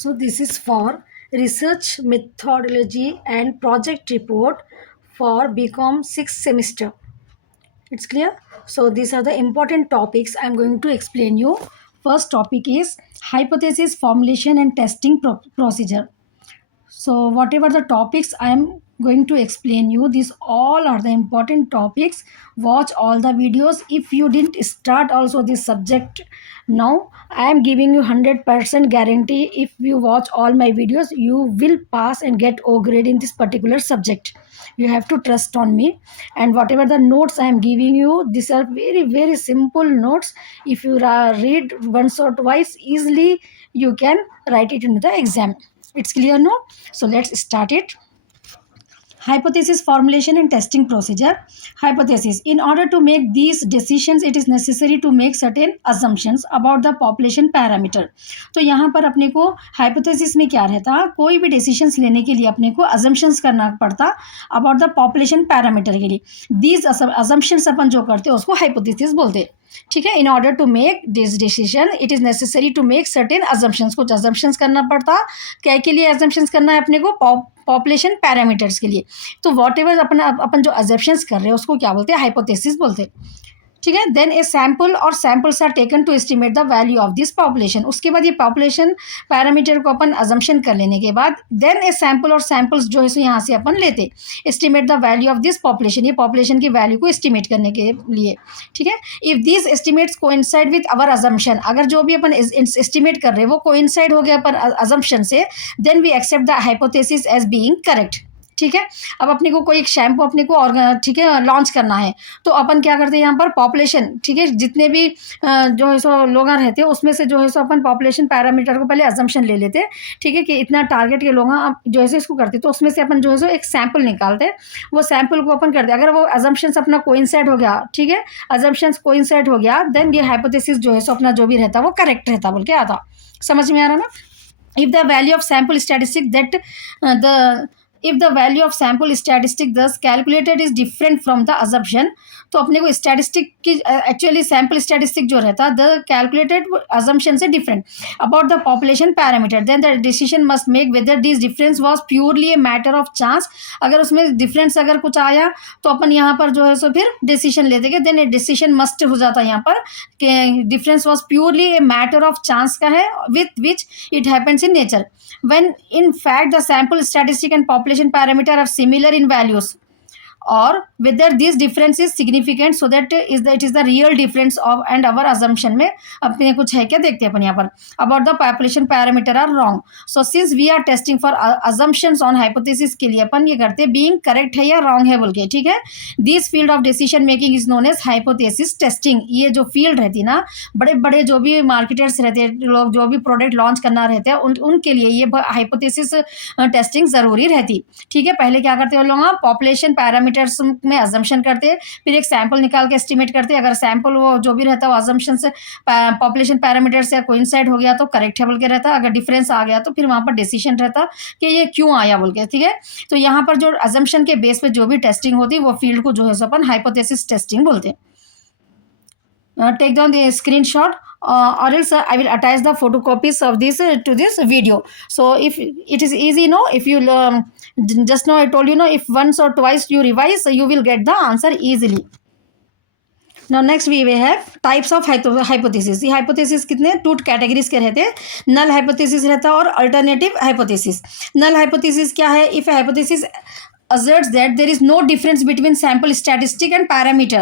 So this is for research methodology and project report for BCom 6th semester. It's clear? So these are the important topics I'm going to explain you. First topic is hypothesis formulation and testing procedure. So whatever the topics I am going to explain you, these all are the important topics. Watch all the videos. If you didn't start also this subject now, I am giving you 100% guarantee. If you watch all my videos, you will pass and get O grade in this particular subject. You have to trust on me. And whatever the notes I am giving you, these are very simple notes. If you read once or twice easily, you can write it into the exam. It's clear, no? So let's start it. Hypothesis formulation and testing procedure. Hypothesis: in order to make these decisions, it is necessary to make certain assumptions about the population parameter. तो यहाँ पर अपने को hypothesis में क्या रहता, कोई भी डिसीजंस लेने के लिए अपने को assumptions करना पड़ता अबाउट द पॉपुलेशन पैरामीटर के लिए. दीज assumptions अपन जो करते हैं उसको हाइपोथेसिस बोलते हैं. ठीक है. In order to make this decision it is necessary to make certain assumptions. कुछ अजम्पशंस करना पड़ता. क्या के लिए अजम्पशंस करना है अपने को? पॉपुलेशन पैरामीटर्स के लिए. तो वॉट एवर अपन जो अजम्पशंस कर रहे हैं उसको क्या बोलते हैं? हाइपोथेसिस बोलते हैं. ठीक है. देन ए सैम्पल और samples are taken to estimate the value of this population. उसके बाद ये पॉपुलेशन पैरामीटर को अपन अजम्पशन कर लेने के बाद देन ए सैम्पल और सैम्पल्स जो है सो यहाँ से अपन लेते estimate the value of this population. ये पॉपुलेशन की वैल्यू को एस्टिमेट करने के लिए. ठीक है. If this estimates coincide with our assumption, अगर जो भी अपन एस्टिमेट कर रहे हैं वो कोइंसाइड हो गया अपन अजम्पशन से, then we accept the hypothesis as being correct. ठीक है. अब अपने को कोई एक शैम्पू अपने को ठीक है लॉन्च करना है, तो अपन क्या करते हैं यहाँ पर पॉपुलेशन, ठीक है, जितने भी जो है सो लोग रहते हैं उसमें से जो है सो अपन पॉपुलेशन पैरामीटर को पहले अजम्पशन ले लेते हैं. ठीक है, कि इतना टारगेट के लोग जो है सो इसको करते, तो उसमें से अपन जो है सो एक सैम्पल निकालते हैं. वो सैम्पल को अपन करते, अगर वो अजम्पशंस अपना कोइंसाइड हो गया, ठीक है, अजम्पशंस कोइंसाइड हो गया, देन ये हाइपोथेसिस जो है सो अपना जो भी रहता वो करेक्ट रहता बोल के आता. समझ में आ रहा ना? If the value of sample statistic that the if the value of sample statistic thus calculated is different from the assumption, तो अपने को स्टैटिस्टिक की एक्चुअली सैम्पल स्टैटिस्टिक जो रहता द कैलकुलेटेड अजम्पशन से different about the population parameter, then the decision must make whether this difference was purely a matter of chance. अगर उसमें difference अगर कुछ आया तो अपन यहाँ पर जो है सो फिर डिसीजन लेते गए, देन ए डिसीजन मस्ट हो जाता यहाँ पर कि difference was purely a matter of chance का है with which it happens in nature. when in fact the sample statistic and population parameter are similar in values, or whether this difference is significant, so that it is the real difference of and our assumption में अपने कुछ है क्या देखते हैं अपन यहाँ पर about the population parameter are wrong. So since we are testing for assumptions on hypothesis के लिए अपन ये करते हैं being correct है या wrong है बोल के. ठीक है. this field of decision making is known as hypothesis testing. ये जो फील्ड रहती ना, बड़े बड़े जो भी मार्केटर्स रहते हैं, लोग जो भी प्रोडक्ट लॉन्च करना रहते हैं उनके लिए ये हाइपोथेसिस टेस्टिंग ज़रूरी रहती. ठीक है. पहले क्या करते हैं लोग? पॉपुलेशन पैरामीटर्स में अजम्पशन करते हैं, फिर एक सैंपल निकाल के एस्टिमेट करते हैं. अगर सैंपल वो जो भी रहता है वो अजम्पशन से पॉपुलेशन पैरामीटर से कोइंसाइड हो गया तो करेक्ट है बोल के रहता. अगर डिफरेंस आ गया तो फिर वहाँ पर डिसीजन रहता कि ये क्यों आया बोल के. ठीक है. तो यहाँ पर जो अजम्पशन के बेस पे जो भी टेस्टिंग होती है वो फील्ड को जो है सो अपन हाइपोथेसिस टेस्टिंग बोलते हैं. Take down the screenshot or else I will attach the photocopies of this to this video. So if it is easy, no, if you just now I told you, no, if once or twice you revise, you will get the answer easily. Now next we have types of hypothesis. ये hypothesis कितने two categories के रहते हैं. Null hypothesis रहता है और alternative hypothesis. Null hypothesis क्या है? If hypothesis asserts that there is no difference between sample statistic and parameter,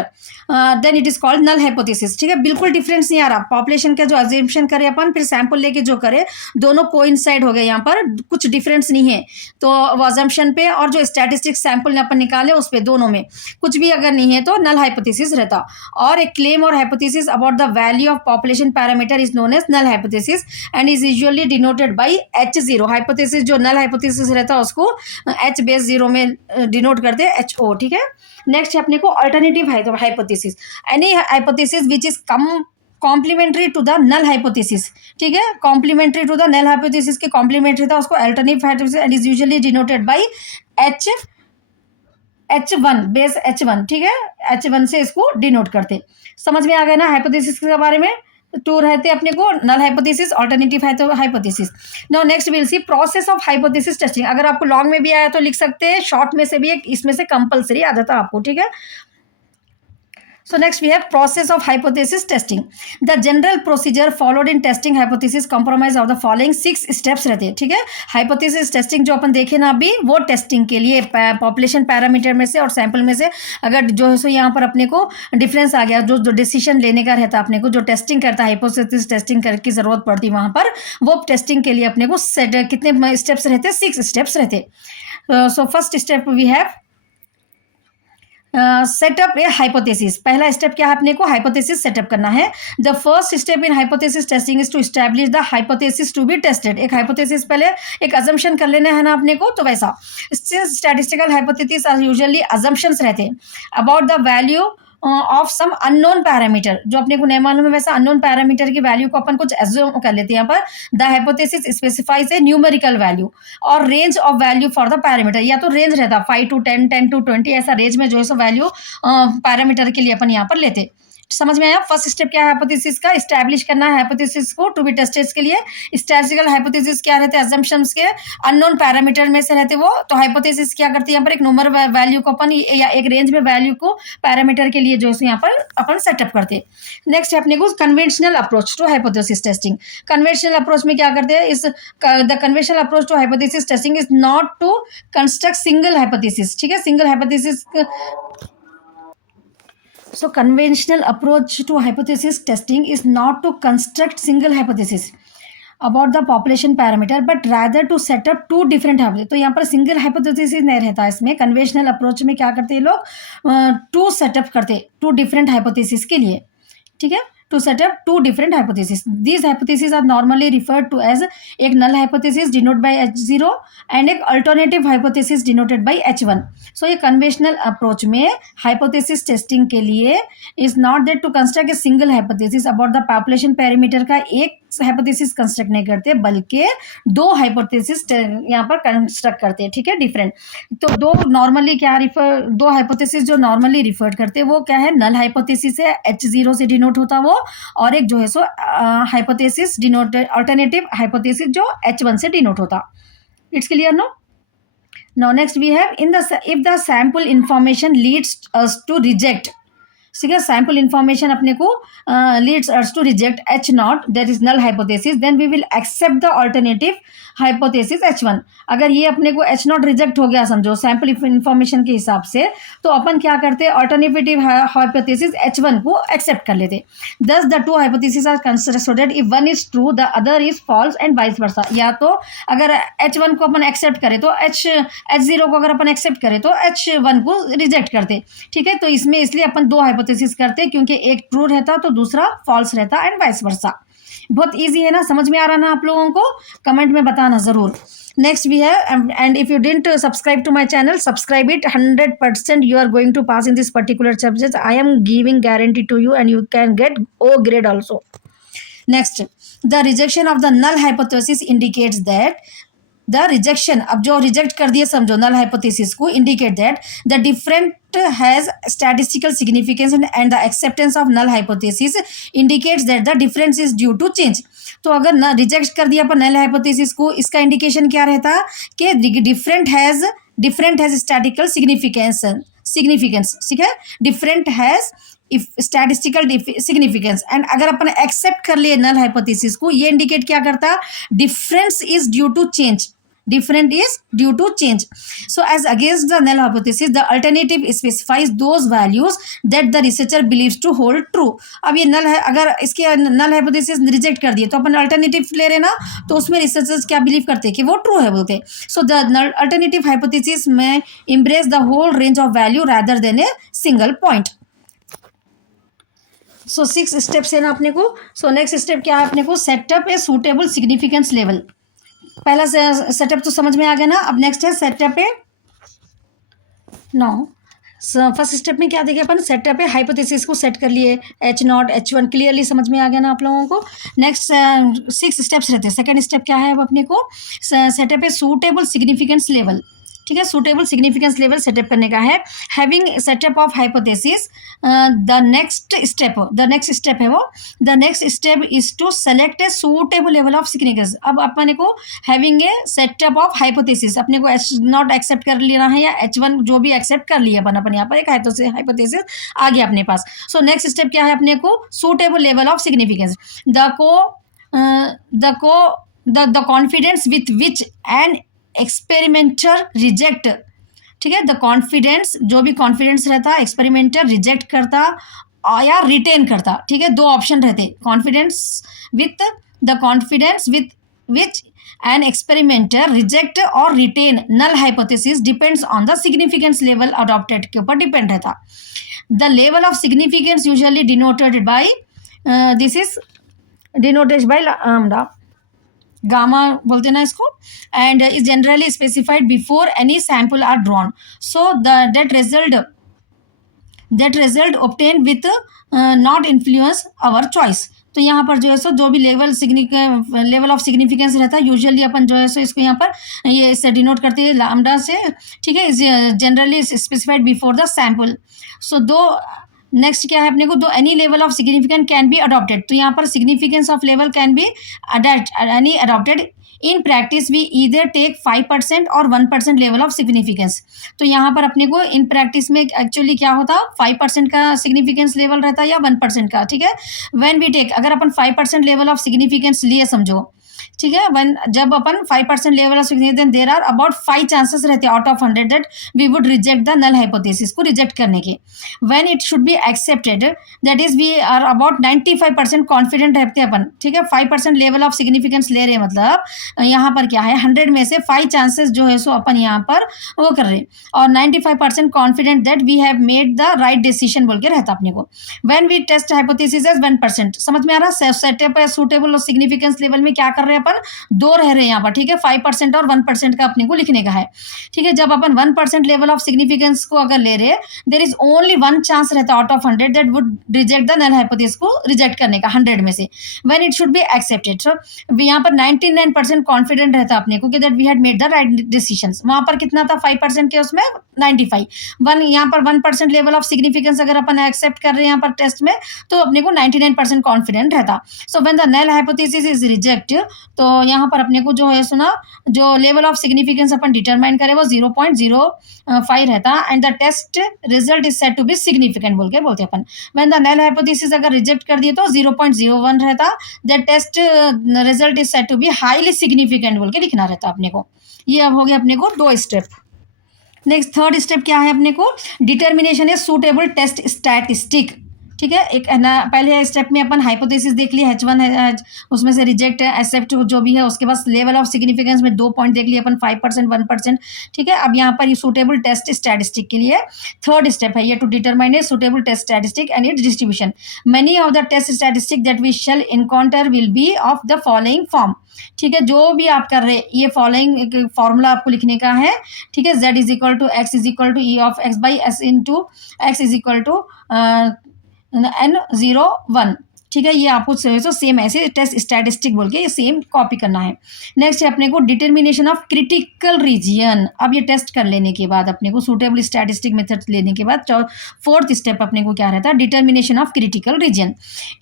then it is called null hypothesis. ठीक है. बिल्कुल डिफरेंस नहीं आ रहा. पॉपुलेशन का जो अज्यूम्पशन करे अपन, फिर सैंपल लेके जो करे, दोनों कोइंसाइड हो गए, यहाँ पर कुछ डिफरेंस नहीं है. तो वो अजम्पशन पे और जो स्टैटिस्टिक सैंपल ने अपन निकाले उस पे दोनों में कुछ भी अगर नहीं है तो नल हाइपोथेसिस रहता. और एक क्लेम और hypothesis about the value of population parameter is known as null hypothesis and is usually denoted by H0. Hypothesis जो नल हाइपोथेसिस रहता है उसको H-0 में डिनोट करते हैं HO. ठीक है. नेक्स्ट अपने को alternative hypothesis. Any hypothesis which is complementary to the null hypothesis. ठीक है. Complementary to the null hypothesis के कॉम्प्लीमेंट्री था उसको alternative hypothesis and is usually denoted by H1 base H1. ठीक है. H1 से इसको डिनोट करते. समझ में आ गया ना हाइपोथेसिस के बारे में? टू रहते अपने को null hypothesis, alternative hypothesis. Now next will see process of hypothesis testing. अगर आपको लॉन्ग में भी आया तो लिख सकते हैं, शॉर्ट में से भी एक इसमें से कंपलसरी आ जाता है आपको, ठीक है। So next we have process of hypothesis testing. The general procedure followed in testing hypothesis comprise of the following 6 steps रहते हैं, ठीक है। hypothesis testing जो अपन देखे ना अभी, वो टेस्टिंग के लिए पॉपुलेशन पैरामीटर में से और सैंपल में से अगर जो है सो यहाँ पर अपने को डिफरेंस आ गया, जो जो डिसीजन लेने का रहता है अपने को, जो टेस्टिंग करता है हाइपोथेसिस टेस्टिंग की जरूरत पड़ती वहां पर, वो टेस्टिंग के लिए अपने को कितने स्टेप्स रहते, 6 स्टेप्स रहते। So first step we have set up a hypothesis. पहला स्टेप क्या है, अपने को हाइपोथेसिस सेटअप करना है। The first step in hypothesis testing is to establish the hypothesis to be tested. एक हाइपोथेसिस पहले एक अजम्पशन कर लेना है ना अपने को, तो वैसा statistical hypothesis are usually assumptions रहते हैं about the value of some unknown parameter. जो अपने को नहीं मालूम है वैसा अननोन पैरामीटर की वैल्यू को अपन कुछ एज्यूम कर लेते हैं। यहाँ पर the hypothesis specifies a numerical value और range of value for the parameter. या तो रेंज रहता 5 to 10, 10 to 20, ऐसा रेंज में जो है सो वैल्यू पैरामीटर के लिए अपन यहाँ पर लेते। समझ में आया। फर्स्ट स्टेप क्या है हाइपोथेसिस का, एस्टैब्लिश करना है हाइपोथेसिस को टू बी टेस्टेड के लिए। स्टैटिस्टिकल हाइपोथेसिस क्या रहते हैं, अजम्पशंस के अननोन पैरामीटर में से रहते वो। तो हाइपोथेसिस क्या करती है यहाँ पर, एक नंबर वैल्यू को अपन या एक रेंज में वैल्यू को पैरामीटर के लिए जो है यहाँ पर अपन सेटअप करते हैं। नेक्स्ट है अपने को conventional approach to hypothesis testing. Conventional approach में क्या करते हैं, इस the conventional approach to hypothesis testing is not to construct single hypothesis, ठीक है। Single hypothesis So conventional approach to hypothesis testing is not to construct single hypothesis about the population parameter but rather to set up two different hypotheses। तो यहाँ पर single hypothesis नहीं रहता इसमें। Conventional approach में क्या करते हैं लोग, टू सेटअप करते, टू डिफरेंट हाइपोथेसिस के लिए, ठीक है। To setup to different hypothesis. These hypothesis are normally referred to as एक null hypothesis denote by H0 and एक alternative hypothesis denoted by H1। So ये कन्वेंशनल अप्रोच में hypothesis testing के लिए is not that to construct a single hypothesis about the population parameter का एक hypothesis construct नहीं करते, बल्कि दो हाइपोथेसिस यहाँ पर कंस्ट्रक्ट करते हैं, ठीक है, डिफरेंट। तो दो नॉर्मली क्या दो हाइपोथेसिस जो नॉर्मली रिफर करते हैं वो क्या है, नल हाइपोथेसिस है, H0 से डिनोट होता वो, और एक जो है so hypothesis denoted alternative hypothesis जो H1 से डिनोट होता। It's clear no. Now next we have if the sample information leads us to reject, ठीक है, सैम्पल इन्फॉर्मेशन अपने को leads us to reject H0 that is null hypothesis, then we will accept the alternative hypothesis H1। अगर ये अपने को H0 reject हो गया समझो सैम्पल इन्फॉर्मेशन के हिसाब से, तो अपन क्या करते हैं, अल्टरनेटिव हाइपोथेसिस H1 को एक्सेप्ट कर लेते। Thus the two hypothesis are considered if one is true the other is false and vice versa. या तो अगर H1 को अपन एक्सेप्ट करें तो H0 को अगर अपन एक्सेप्ट करें तो H1 को रिजेक्ट करते, ठीक है। तो इसमें इसलिए अपन दो हाइपोथेसिस करते हैं क्योंकि एक ट्रू रहता तो दूसरा फॉल्स रहता एंड वाइस वर्सा। बहुत इजी है ना, समझ में आ रहा ना आप लोगों को, कमेंट में बताना जरूर। नेक्स्ट भी है, and if you didn't subscribe to my channel, subscribe it, 100% you are going to pass in this particular subject. I am giving guarantee to you and you can get O grade also. Next, the rejection of the null hypothesis indicates that the rejection, अब जो reject कर दिए समझो null hypothesis को, indicate that the different has statistical significance and the acceptance of null hypothesis indicates that the difference is due to change. तो अगर न reject कर दिया अपन नल हाइपोथेसिस को, इसका इंडिकेशन क्या रहता कि डिफरेंट हैज स्टैटिकल सिग्निफिकेंस, ठीक है, different has if statistical significance. And अगर अपन एक्सेप्ट कर लिए नल हाइपोथेसिस को, ये इंडिकेट क्या करता, difference is due to change, different is due to change. So as against the null hypothesis, the alternative specifies those values that the researcher believes to hold true. अब ये नल है, अगर इसके नल हाइपोथेसिस रिजेक्ट कर दिए तो अपन alternative ले रहे ना, तो उसमें रिसर्चर्स क्या बिलीव करते हैं कि वो ट्रू है बोलते। सो द अल्टरनेटिव हाइपोथेसिस में embrace the whole range of value rather than a single point. So 6 steps है ना अपने को। सो नेक्स्ट स्टेप क्या है अपने को, setup a suitable significance level. पहला सेटअप तो समझ में आ गया ना। अब नेक्स्ट है सेटअप है फर्स्ट स्टेप में क्या देखिए अपन, सेटअप है हाइपोथेसिस को सेट कर लिए, H0 H1 क्लियरली समझ में आ गया ना आप लोगों को। नेक्स्ट 6 स्टेप्स रहते हैं। सेकंड स्टेप क्या है अब अपने को, सेटअप है सूटेबल सिग्निफिकेंस लेवल, ठीक है, सूटेबल सिग्निफिकेंस लेवल सेटअप करने का है। Having setup of hypothesis, the next step है वो, the next step is to select a suitable level of significance. अब अपने को having a setup of hypothesis, अपने को H0 एक्सेप्ट कर लेना है या H1 जो भी एक्सेप्ट कर लिया अपन यहाँ पर एक हाइपोथेसिस आ गया अपने पास। सो नेक्स्ट स्टेप क्या है अपने को, suitable level of significance, the confidence with which an experimenter reject, ठीक है, द कॉन्फिडेंस, जो भी कॉन्फिडेंस रहता एक्सपेरिमेंटर रिजेक्ट करता या रिटेन करता, ठीक है, दो ऑप्शन रहते, confidence with which an experimenter reject और retain null hypothesis depends on the significance level adopted के ऊपर डिपेंड रहता। The level of significance usually denoted by, this is denoted by lambda, gamma बोलते ना इसको, and is generally specified before any sample are drawn. So that result obtain with not influence our choice. तो यहाँ पर जो है सो जो भी लेवल ऑफ सिग्निफिकेंस रहता है यूजुअली अपन जो है सो इसको यहाँ पर ये इससे डिनोट करते हैं लैम्डा से, ठीक है, is generally specified before the sample. So next क्या है अपने को, though any level of significance can be adopted, तो यहाँ पर significance of level can be adopted in practice we either take 5% और 1% लेवल ऑफ सिग्निफिकेंस। तो यहाँ पर अपने को इन प्रैक्टिस में एक्चुअली क्या होता, 5% का सिग्निफिकेंस लेवल रहता है या 1% का, ठीक है। व्हेन वी टेक, अगर अपन 5% लेवल ऑफ सिग्निफिकेंस लिए समझो, ठीक है, वन जब अपन 5% level of significance, there are about 5 chances रहते हैं out of 100 that we would reject the null hypothesis, को रिजेक्ट करने के। When it should be accepted, that is we are about 95% confident रहते हैं अपन, ठीक है, 5% लेवल ऑफ सिग्निफिकेंस ले रहे हैं, मतलब यहाँ पर क्या है 100 में से 5 चांसेस जो है सो अपन यहाँ पर वो कर रहे हैं, और 95% confident that we have made the right decision बोल के रहता अपने को। When we test hypothesis as 1%, समझ में आ रहा, सेटअप है सूटेबल और सिग्निफिकेंस लेवल में क्या कर रहे हैं अपन, दो रह रहे हैं यहाँ पर, ठीक है, 5% और 1% का अपने को लिखने का है, ठीक है। जब अपन 1% लेवल ऑफ सिग्निफिकेंस को अगर ले रहे, देयर इज ओनली 1 चांस रहता out of 100 that would reject the null hypothesis, को रिजेक्ट करने का 100 में से। When it should be accepted, so यहाँ पर 99% कॉन्फिडेंट रहता अपने को कि that we had made the right decisions. वहां पर कितना था 5% के उसमें 95, यहाँ पर 1% लेवल ऑफ सिग्निफिकेंस अगर अपन एक्सेप्ट कर रहे हैं यहाँ पर टेस्ट में, तो अपने को 99% कॉन्फिडेंट रहता। So when the null hypothesis is reject, तो यहाँ पर अपने को जो है सुना, जो लेवल ऑफ सिग्निफिकेंस अपन डिटरमाइन करें वो 0.05 रहता, and the test result is said to be significant बोल के बोलते अपन। व्हेन द नल हाइपोथेसिस अगर रिजेक्ट कर दिए तो 0.01 रहता, the test result is said to be highly significant बोल के लिखना रहता अपने को। ये अब हो गया अपने को 2 स्टेप। नेक्स्ट थर्ड स्टेप क्या है अपने को, determination is suitable test statistic, ठीक है। एक ना पहले स्टेप में अपन हाइपोथेसिस देख लिया, H1 है, उसमें से रिजेक्ट एक्सेप्ट जो भी है, उसके बाद लेवल ऑफ सिग्निफिकेंस में 2 पॉइंट देख लिए अपन, 5% 1%, ठीक है। अब यहाँ पर ये सूटेबल टेस्ट स्टैटिस्टिक के लिए थर्ड स्टेप है ये, to determine a suitable test statistic and its distribution. Many of the test statistic that we shall encounter will be of the following form, ठीक है। जो भी आप कर रहे ये फॉलोइंग फॉर्मूला आपको लिखने का है, ठीक है। Z is equal to x is equal to E of x by S into x is equal to N01, ठीक है। ये आपको सेम ऐसे टेस्ट स्टैटिस्टिक बोल के ये सेम कॉपी करना है। नेक्स्ट है अपने को डिटर्मिनेशन ऑफ क्रिटिकल रीजन। अब ये टेस्ट कर लेने के बाद अपने को सूटेबल स्टैटिस्टिक मेथड लेने के बाद फोर्थ स्टेप अपने को क्या रहता है, determination of critical region.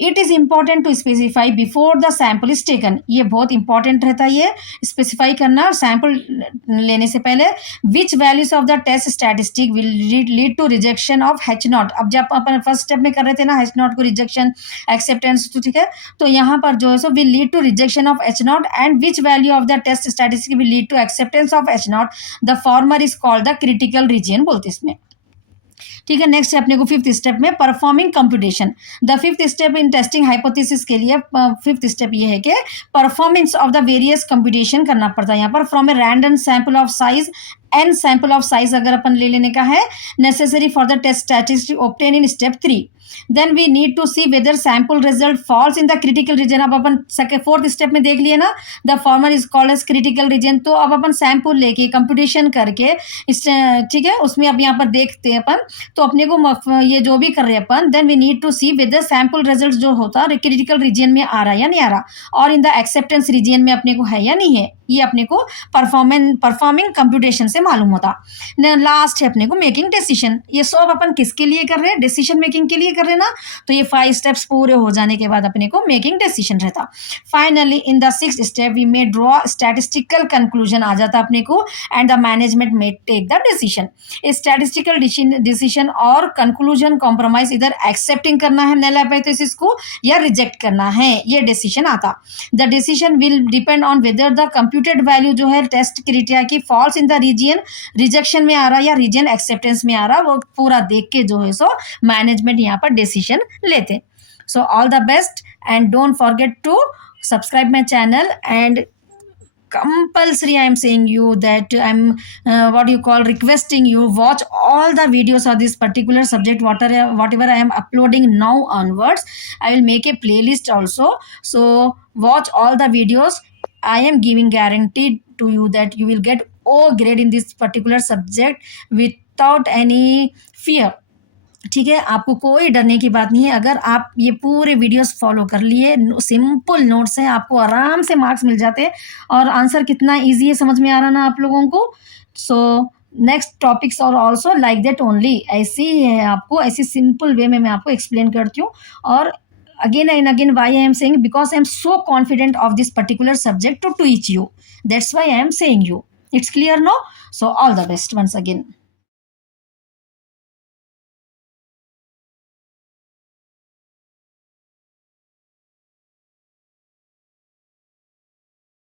It is important to specify before the sample is taken, ये बहुत इंपॉर्टेंट रहता है ये स्पेसिफाई करना सैंपल लेने से पहले। Which values of the test statistic will lead to rejection of H0। अब जब अपन फर्स्ट स्टेप में कर रहे थे ना H0 को रिजेक्शन एक्सेप्टेंस, तो ठीक है, तो यहाँ पर जो है so will lead to rejection of H0 and which value of the test statistic will lead to acceptance of H0, the former is called the critical region बोलते इसमें, ठीक है। नेक्स्ट है अपने को फिफ्थ स्टेप में performing computation. The fifth step in testing hypothesis के लिए फिफ्थ स्टेप ये है कि performance of the various computation करना पड़ता है यहाँ पर from a random sample of size N sample of size अगर अपन ले लेने का है necessary for the test statistic obtain in step 3। Then we need to see whether sample result falls in the critical region. अब अपन fourth step में देख लिए ना, the former is called as critical region. तो अब अपन सैंपल लेके computation करके ठीक है, उसमें अब यहाँ पर देखते हैं अपन, तो अपने को ये जो भी कर रहे हैं अपन, then we need to see whether sample result जो होता है क्रिटिकल रीजन में आ रहा है या नहीं आ रहा, और इन द एक्सेप्टेंस रीजन में अपने को है या नहीं है। ये अपने को परफॉर्मिंग कंप्यूटेशन से से मालूम होता। लास्ट है अपने को मेकिंग डिसीजन। ये सब अपन किसके लिए कर रहे हैं? डिसीजन मेकिंग के लिए कर रहे हैं ना। तो ये 5 स्टेप्स पूरे हो जाने के बाद अपने को मेकिंग डिसीजन रहता। Finally in the 6th step we may draw statistical conclusion आ जाता अपने को, and the management may take the decision. Statistical decision और कंक्लूजन कॉम्प्रोमाइज, इधर एक्सेप्टिंग करना है नल हाइपोथेसिस को या रिजेक्ट करना है, ये डिसीजन आता। The decision will depend on whether the computed value जो है टेस्ट क्राइटेरिया की falls in the region rejection में आ रहा या रीजन एक्सेप्टेंस में आ रहा, वो पूरा देख के जो है सो मैनेजमेंट यहाँ पर डिसीजन लेते। So all the best and don't forget to subscribe my channel, and compulsory I am saying you that I'm what you call requesting you watch all the videos of this particular subject, whatever I am uploading now onwards. I will make a playlist also, so watch all the videos. I am giving guarantee to you that you will get O grade in this particular subject without any fear. ठीक है, आपको कोई डरने की बात नहीं है। अगर आप ये पूरे वीडियोस फॉलो कर लिए, सिंपल नोट्स हैं, आपको आराम से मार्क्स मिल जाते हैं। और आंसर कितना इजी है, समझ में आ रहा ना आप लोगों को। सो नेक्स्ट टॉपिक्स और ऑल्सो लाइक दैट ओनली, ऐसे ही है, आपको ऐसी सिंपल वे में मैं आपको एक्सप्लेन करती हूँ। और again and again why I am saying, because I am so confident of this particular subject to teach you, that's why I am saying you. It's clear now? So all the best once again.